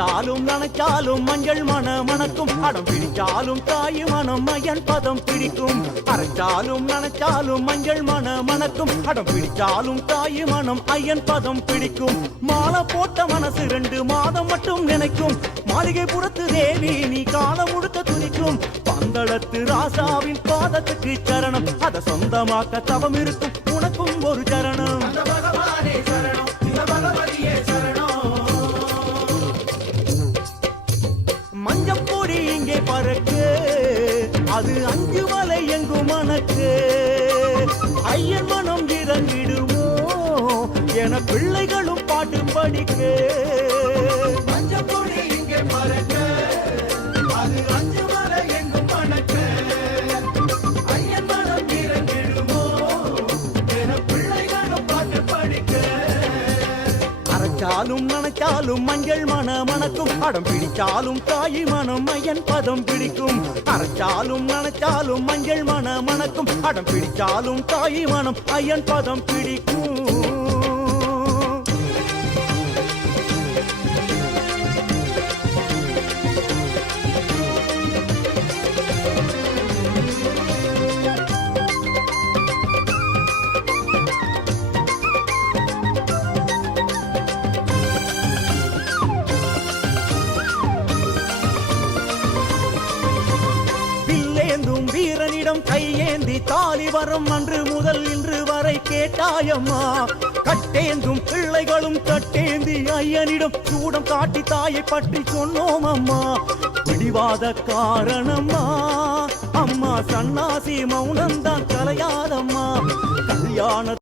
நினைச்சாலும் நினைச்சாலும் மஞ்சள் மன மணக்கும். அடம் பிடிச்சாலும் தாய் மனம் மயன் பதம் பிடிக்கும். அரைச்சாலும் நினைச்சாலும் மஞ்சள் மன மணக்கும். அடம் பிடிச்சாலும் தாய் மனம் ஐயன் பதம் பிடிக்கும். மாலை போட்ட மனசு ரெண்டு மாதம் மட்டும் நினைக்கும். மாளிகை புறத்து தேவி நீ காலம் முழுக்க துதிக்கும். பந்தளத்து ராசாவின் பாதத்துக்கு சரணம். அதை சொந்தமாக்க தவம் இருக்கும். உனக்கும் ஒரு சரணம். பறக்கு அது அஞ்சு மலை எங்கும் மணக்கு. ஐயன் மனம் இறங்கிடுமோ என பிள்ளைகளும் பாட்டு படிக்க. அரைச்சாலும் நனைச்சாலும் மஞ்சள் மன மணக்கும் அடம் பிடிச்சாலும் தாய் மனம் ஐயன் பதம் பிடிக்கும். அரைச்சாலும் நனைச்சாலும் மஞ்சள் மன மணக்கும் அடம் பிடிச்சாலும் தாய் மனம் ஐயன் பதம் பிடிக்கும். வீரனிடம் கையேந்தி தாலி வரும் அன்று முதல் இன்று வரை கேட்டாயம்மா. கட்டேந்தும் பிள்ளைகளும் கட்டேந்தி ஐயனிடம் சூடம் காட்டி தாயை பற்றி சொன்னோம் அம்மா பிடிவாத காரணம்மா. அம்மா சன்னாசி மௌனம்தான் கலையாதம்மா. கல்யாண